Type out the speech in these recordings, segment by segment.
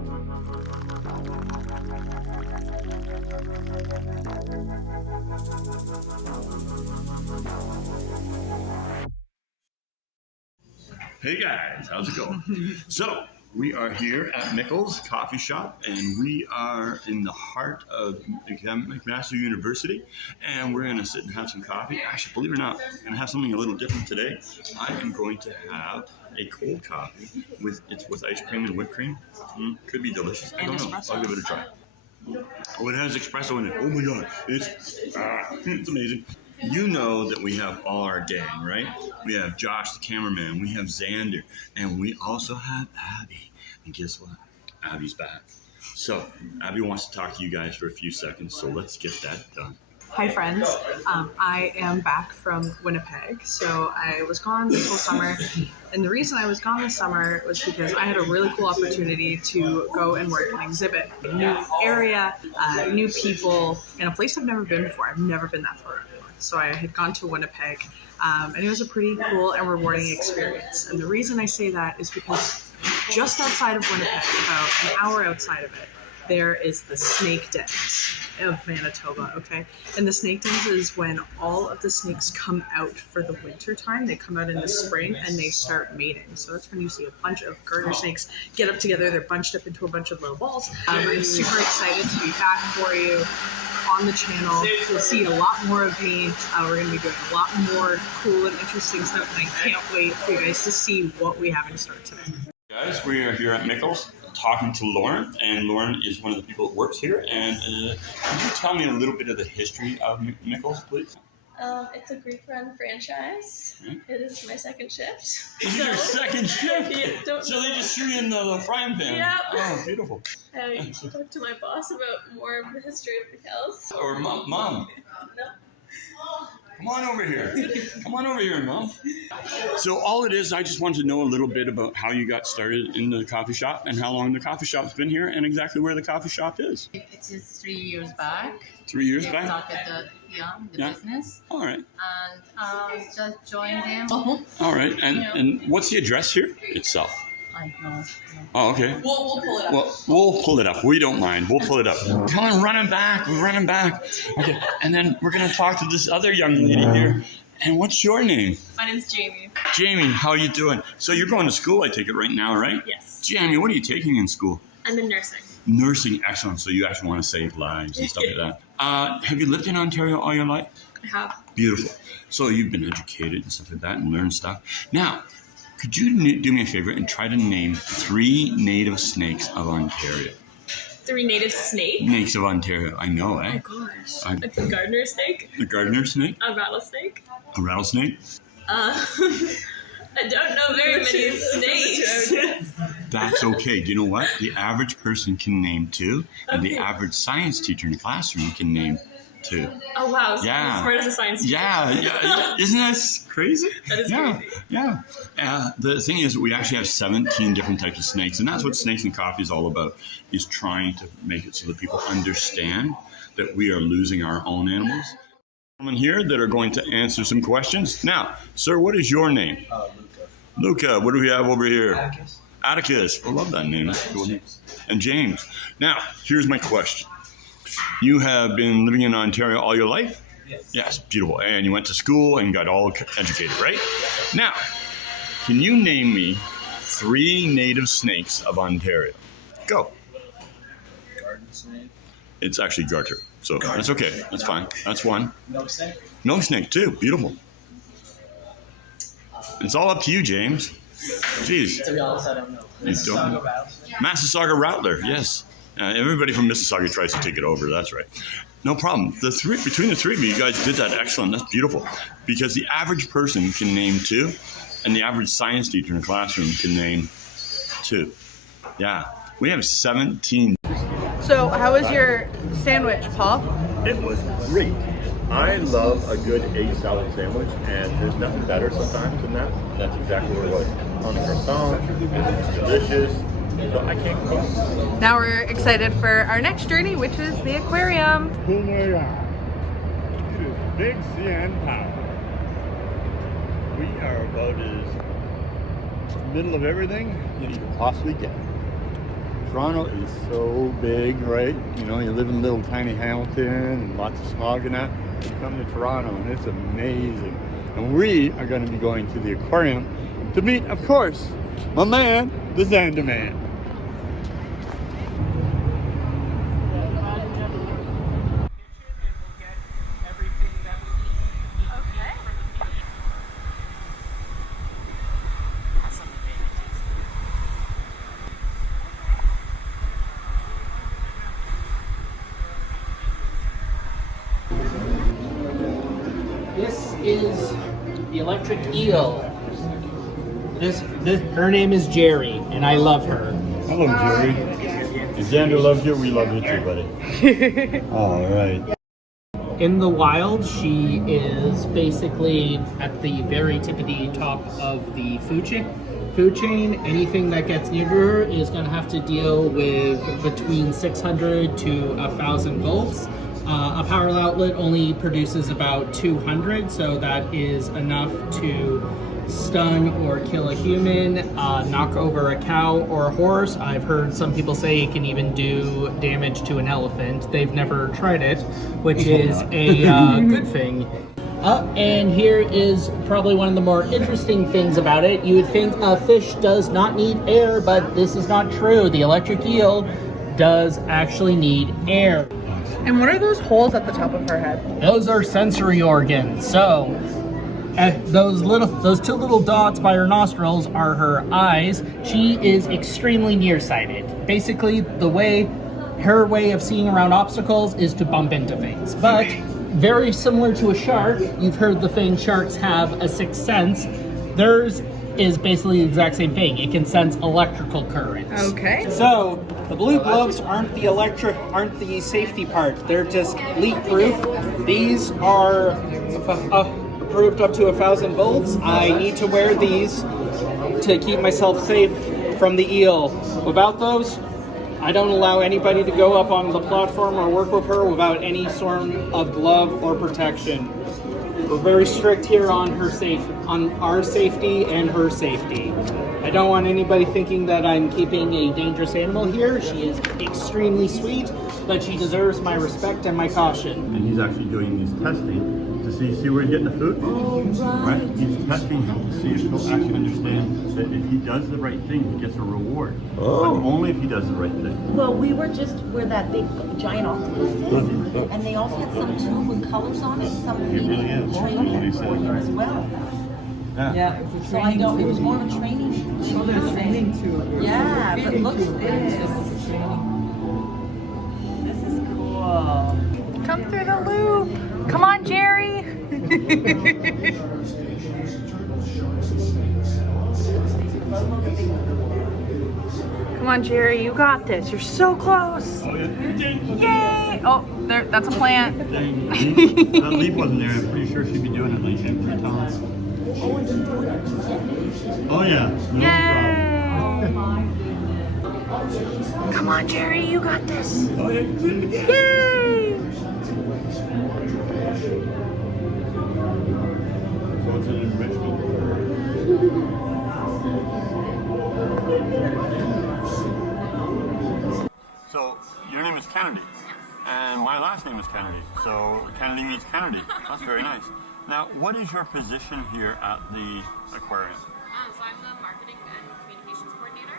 Hey guys, how's it going? So, we are here at Mikel's coffee shop, and we are in the heart of McMaster University, and we're going to sit and have some coffee. Actually, believe it or not, I'm going to have something a little different today. I am going to have a cold coffee with ice cream and whipped cream. Could be delicious. I don't know. I'll give it a try. Oh, it has espresso in it. Oh my god, it's amazing. You know that we have all our gang, right? We have Josh, the cameraman. We have Zander, and we also have Abi. And guess what? Abi's back. So Abi wants to talk to you guys for a few seconds. So let's get that done. Hi friends, I am back from Winnipeg. So I was gone this whole summer, and the reason I was gone this summer was because I had a really cool opportunity to go and work an exhibit. New area, new people, and a place I've never been before. I've never been that far north. So I had gone to Winnipeg, and it was a pretty cool and rewarding experience. And the reason I say that is because just outside of Winnipeg, about an hour outside of it, there is the snake dens of Manitoba, okay? And the snake dens is when all of the snakes come out for the winter time. They come out in the spring and they start mating. So that's when you see a bunch of garter snakes get up together. They're bunched up into a bunch of little balls. I'm super excited to be back for you on the channel. You'll see a lot more of me. We're going to be doing a lot more cool and interesting stuff, and I can't wait for you guys to see what we have in store today. Guys, we are here at Mikel's talking to Lauren, and Lauren is one of the people that works here. And could you tell me a little bit of the history of Mikel's, please? It's a Greek-run franchise. It is my second shift. This is your second shift? Yeah, so they just threw you in the frying pan. Yeah. Oh, beautiful. I talked to my boss about more of the history of Mikel's. Or Mom. No. Come on over here. Come on over here, Mom. So all it is, I just want to know a little bit about how you got started in the coffee shop and how long the coffee shop's been here and exactly where the coffee shop is. It's just 3 years back. 3 years They back? started the business. All right. And just joined them. All right. And what's the address here itself? I know. Oh, okay. We'll pull it up. Well, we'll pull it up. We don't mind. We'll pull it up. Come on, running back. We're running back. Okay. And then we're going to talk to this other young lady here. And what's your name? My name's Jamie. Jamie, how are you doing? So you're going to school, I take it, right now, right? Yes. Jamie, what are you taking in school? I'm in nursing. Nursing, excellent. So you actually want to save lives and stuff like that. Have you lived in Ontario all your life? I have. Beautiful. So you've been educated and stuff like that and learned stuff. Now, could you do me a favor and try to name 3 native snakes of Ontario? 3 native snakes? Snakes of Ontario. I know, eh? Oh my gosh. A gardener snake? A gardener snake? A rattlesnake? A rattlesnake? I don't know very many snakes. That's okay. Do you know what? The average person can name 2, and the average science teacher in the classroom can name 2. Oh wow. So Yeah. as smart as a science teacher. Yeah. Isn't that crazy? That is crazy. Yeah. The thing is, we actually have 17 different types of snakes, and that's what Snakes and Coffee is all about, is trying to make it so that people understand that we are losing our own animals. Gentlemen here that are going to answer some questions. Now, sir, what is your name? Luca. What do we have over here? Atticus. I love that name. That's a cool name. And James. Now, here's my question. You have been living in Ontario all your life? Yes, beautiful. And you went to school and got all educated, right? Now, can you name me 3 native snakes of Ontario? Go. Garden snake. It's actually garter, so that's okay. That's fine. That's 1. Milk snake. Milk snake, 2. Beautiful. It's all up to you, James. Jeez. To be honest, I don't know. You don't know? Mississauga Rattler, yes. Everybody from Mississauga tries to take it over. That's right. No problem. Between the 3 of you, you guys did that excellent. That's beautiful. Because the average person can name 2, and the average science teacher in the classroom can name 2. Yeah. We have 17. So how was your sandwich, Paul? It was great. I love a good egg salad sandwich, and there's nothing better sometimes than that. That's exactly what it was. On the croissant, it's delicious. So I can't complain. Now we're excited for our next journey, which is the aquarium. Oh my god. It is Big CN Power. We are about as middle of everything that you can possibly get. Toronto is so big, right? You know, you live in little tiny Hamilton and lots of smog and that. You come to Toronto and it's amazing. And we are going to be going to the aquarium to meet, of course, my man, the Zander man. This is the electric eel. Her name is Jerry, and I love her. Hello, Jerry. If Zander loves you, we love you too, buddy. All right. In the wild, she is basically at the very tippity top of the food chain. Anything that gets near her is going to have to deal with between 600 to 1,000 volts. A power outlet only produces about 200, so that is enough to stun or kill a human, knock over a cow or a horse. I've heard some people say it can even do damage to an elephant. They've never tried it, which is a good thing. And here is probably one of the more interesting things about it. You would think a fish does not need air, but this is not true. The electric eel does actually need air. And what are those holes at the top of her head? Those are sensory organs. So those two little dots by her nostrils are her eyes. She is extremely nearsighted. Basically, her way of seeing around obstacles is to bump into things. But very similar to a shark, you've heard the thing sharks have a sixth sense. Theirs is basically the exact same thing. It can sense electrical currents. Okay. So the blue gloves aren't the safety part. They're just leak-proof. These are approved up to 1,000 volts. I need to wear these to keep myself safe from the eel. Without those, I don't allow anybody to go up on the platform or work with her without any sort of glove or protection. We're very strict here on our safety and her safety. I don't want anybody thinking that I'm keeping a dangerous animal here. She is extremely sweet, but she deserves my respect and my caution. And he's actually doing these testing to see where he's getting the food. Right? He's testing him to see if he'll actually understand that if he does the right thing, he gets a reward. But only if he does the right thing. Well, we were just where that big giant octopus is, and they also had some tube with colors on it, some really is. training for him as well. Yeah. So I don't, it was more of a training. Oh, there's training too. Yeah, but look at this. This is cool. Come through the loop. Come on, Jerry. Come on, Jerry. You got this. You're so close. Oh, yeah. Yay! Oh, that's a plant. Dang, that leaf wasn't there. I'm pretty sure she'd be doing it like him. Pretty tall. Oh, yeah. No problem. Come on, Jerry. You got this. Oh, yeah. Yay! So it's an enrichment. So your name is Kennedy, and my last name is Kennedy. So Kennedy means Kennedy. That's very nice. Now, what is your position here at the aquarium? So I'm the marketing and communications coordinator.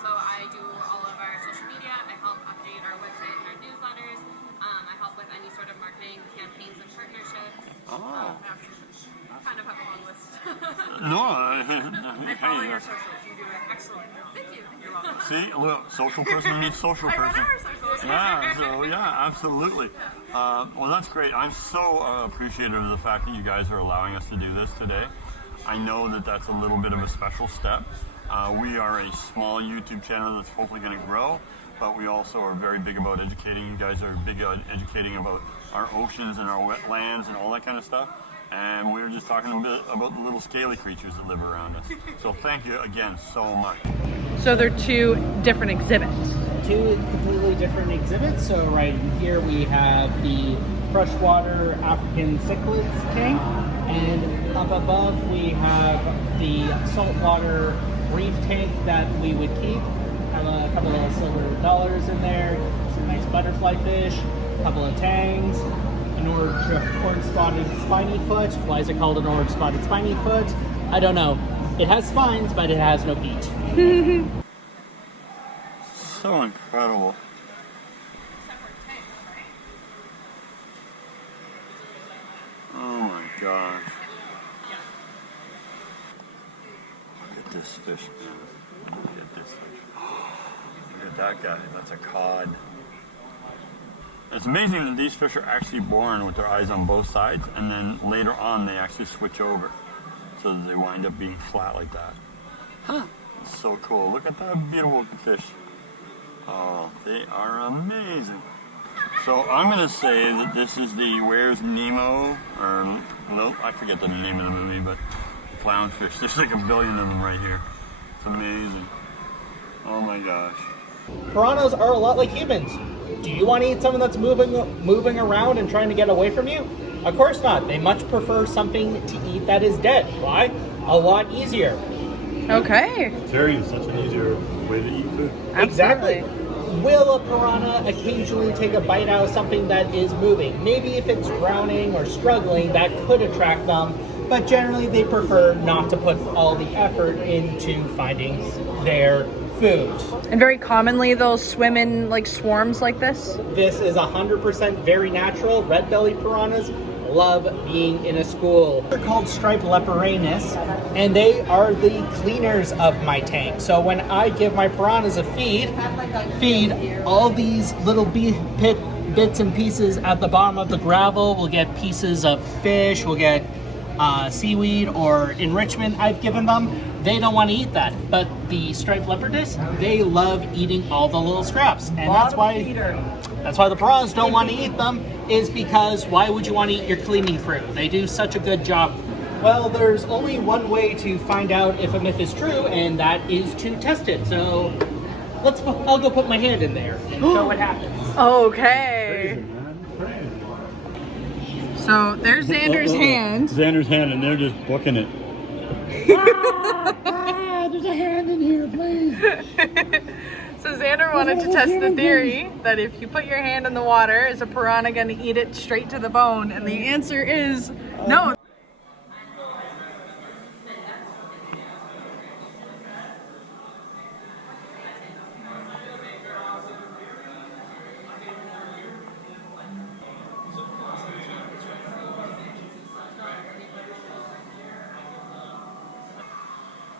So I do all of our social media. I help update our website and our newsletters. I help with any sort of marketing campaigns and partnerships. Kind of have a long list. No, I follow your socials. You do an excellent job. Thank you. You're welcome. See, look, social person meets social I run person. our socials. Yeah, so yeah, absolutely. Well, that's great. I'm so appreciative of the fact that you guys are allowing us to do this today. I know that that's a little bit of a special step. We are a small YouTube channel that's hopefully going to grow, but we also are very big about educating. You guys are big on educating about our oceans and our wetlands and all that kind of stuff. And we were just talking a bit about the little scaly creatures that live around us. So thank you again so much. So they're two different exhibits. Two completely different exhibits. So right here we have the freshwater African cichlids tank, and up above we have the saltwater reef tank that we would keep. Have a couple of silver $7 in there. Some nice butterfly fish, a couple of tangs, an orange spotted spiny foot. Why is it called an orange spotted spiny foot? I don't know. It has spines, but it has no feet. So incredible. Oh my gosh. Look at this fish, man. Look at this fish. Look at that guy. That's a cod. It's amazing that these fish are actually born with their eyes on both sides, and then later on they actually switch over so that they wind up being flat like that. Huh. It's so cool. Look at that beautiful fish. Oh, they are amazing. So I'm going to say that this is the Where's Nemo, or no, I forget the name of the movie, but the clownfish. There's like a billion of them right here. It's amazing. Oh my gosh. Piranhas are a lot like humans. Do you want to eat someone that's moving around and trying to get away from you? Of course not. They much prefer something to eat that is dead. Why? A lot easier. Okay. Carrying is such an easier way to eat food. Exactly. Will a piranha occasionally take a bite out of something that is moving? Maybe if it's drowning or struggling, that could attract them, but generally they prefer not to put all the effort into finding their food. And very commonly they'll swim in like swarms like this? This is 100% very natural. Red-bellied piranhas love being in a school. They're called striped leporanus, and they are the cleaners of my tank. So when I give my piranhas a feed, all these little bits and pieces at the bottom of the gravel. We'll get pieces of fish, we'll get seaweed or enrichment I've given them. They don't want to eat that, but the striped leopardus, they love eating all the little scraps, and that's why the piranhas don't want to eat them, is because why would you want to eat your cleaning crew? They do such a good job. Well, there's only one way to find out if a myth is true, and that is to test it. So I'll go put my hand in there and show what happens. Okay. So there's Xander's hand. Xander's hand, and they're just booking it. There's a hand in here, please. So Zander wanted to test the theory that if you put your hand in the water, is a piranha going to eat it straight to the bone? And the answer is no.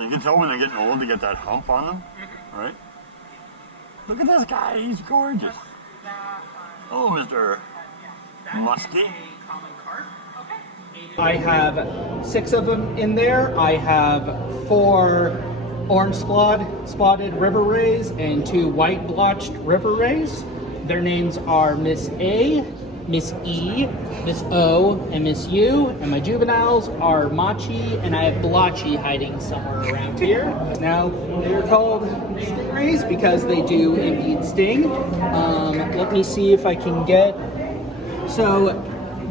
You can tell when they're getting old to get that hump on them, right? Look at this guy, he's gorgeous. Oh, Mr. Musky. I have 6 of them in there. I have 4 orange spotted river rays and 2 white blotched river rays. Their names are Miss A, Miss E, Miss O, and Miss U. And my juveniles are Machi, and I have Blotchy hiding somewhere around here. Now, they're called Stingrays because they do indeed sting. Let me see if I can get... So,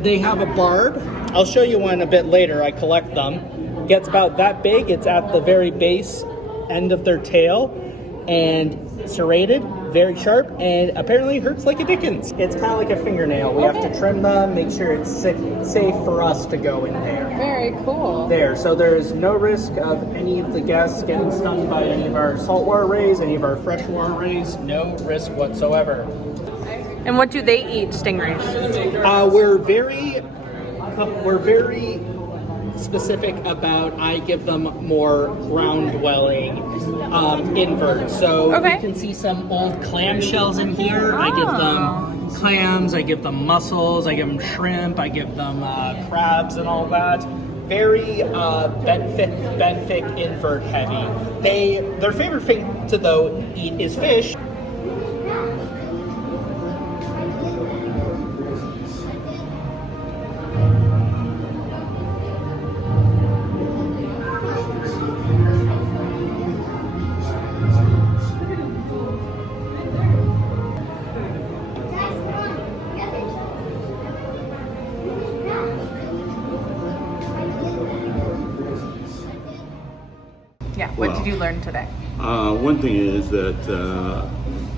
they have a barb. I'll show you one a bit later. I collect them. Gets about that big. It's at the very base end of their tail. And serrated, very sharp, and apparently hurts like a dickens. It's kind of like a fingernail. We have to trim them, make sure it's safe for us to go in there. Very cool. There, so there's no risk of any of the guests getting stung by any of our saltwater rays, any of our freshwater rays. No risk whatsoever. And what do they eat, stingrays? We're very specific about, I give them more ground-dwelling inverts. So you can see some old clam shells in here. I give them clams, I give them mussels, I give them shrimp, I give them crabs and all that. Very benthic invert heavy. Their favorite thing to though eat is fish. Yeah, what did you learn today? One thing is that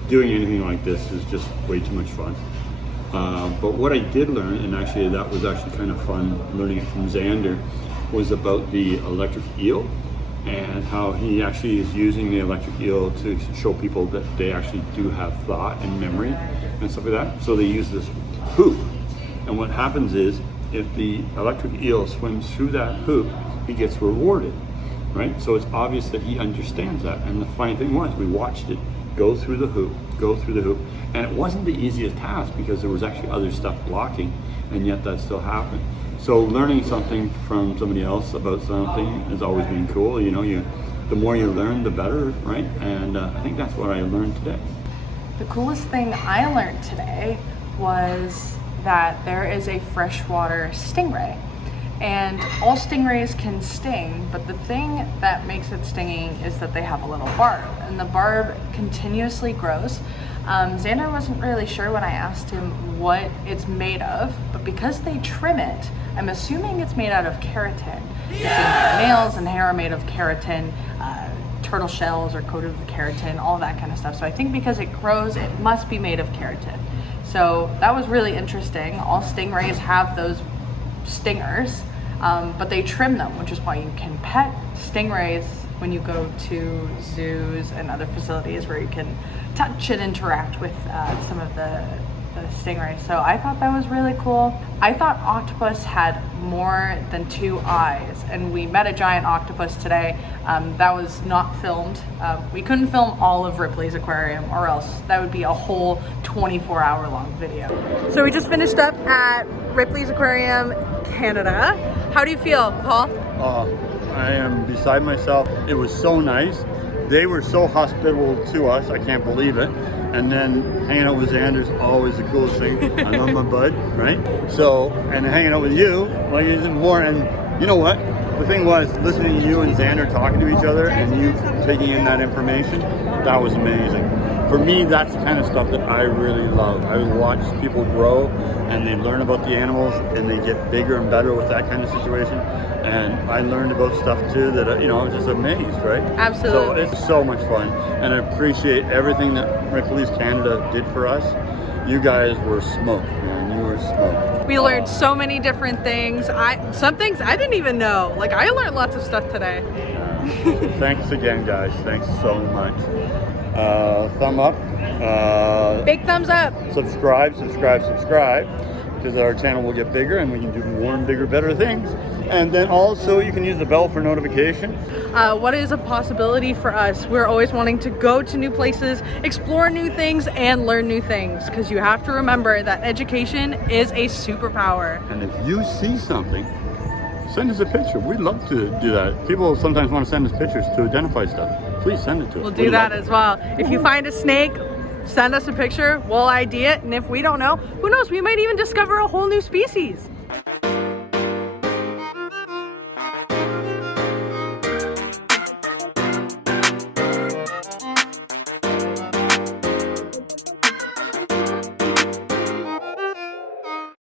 doing anything like this is just way too much fun. But what I did learn, and actually that was actually kind of fun learning it from Zander, was about the electric eel and how he actually is using the electric eel to show people that they actually do have thought and memory and stuff like that. So they use this hoop, and what happens is if the electric eel swims through that hoop, he gets rewarded, right? So it's obvious that he understands that. And the funny thing was, we watched it go through the hoop, and it wasn't the easiest task because there was actually other stuff blocking, and yet that still happened. So learning something from somebody else about something has always been cool. You know, the more you learn, the better, right? And I think that's what I learned today. The coolest thing I learned today was that there is a freshwater stingray. And all stingrays can sting, but the thing that makes it stinging is that they have a little barb, and the barb continuously grows. Zander wasn't really sure when I asked him what it's made of, but because they trim it, I'm assuming it's made out of keratin. Yeah! Nails and hair are made of keratin, turtle shells are coated with keratin, all that kind of stuff. So I think because it grows, it must be made of keratin. So that was really interesting. All stingrays have those stingers, but they trim them, which is why you can pet stingrays when you go to zoos and other facilities where you can touch and interact with some of the stingrays. So I thought that was really cool. I thought octopus had more than 2 eyes, and we met a giant octopus today. That was not filmed. We couldn't film all of Ripley's aquarium, or else that would be a whole 24-hour long video. So we just finished up at Ripley's Aquarium, Canada. How do you feel, Paul? I am beside myself. It was so nice. They were so hospitable to us, I can't believe it. And then hanging out with Zander's always the coolest thing. I love my bud, right? So, and hanging out with you, like, isn't more. And you know what? The thing was, listening to you and Zander talking to each other and you taking in that information, that was amazing. For me, that's the kind of stuff that I really love. I watch people grow and they learn about the animals and they get bigger and better with that kind of situation. And I learned about stuff too that, you know, I was just amazed, right? Absolutely. So it's so much fun. And I appreciate everything that Ripley's Canada did for us. You guys were smoked, man. You were smoked. We learned so many different things. Some things I didn't even know. Like, I learned lots of stuff today. So thanks again, guys. Thanks so much. Thumb up. Big thumbs up. Subscribe, because our channel will get bigger and we can do more and bigger, better things. And then also you can use the bell for notification. What is a possibility for us? We're always wanting to go to new places, explore new things, and learn new things, because you have to remember that education is a superpower. And if you see something, send us a picture. We'd love to do that. People sometimes want to send us pictures to identify stuff. Please send it to us. We'll do that as well. If you find a snake, send us a picture. We'll ID it. And if we don't know, who knows? We might even discover a whole new species.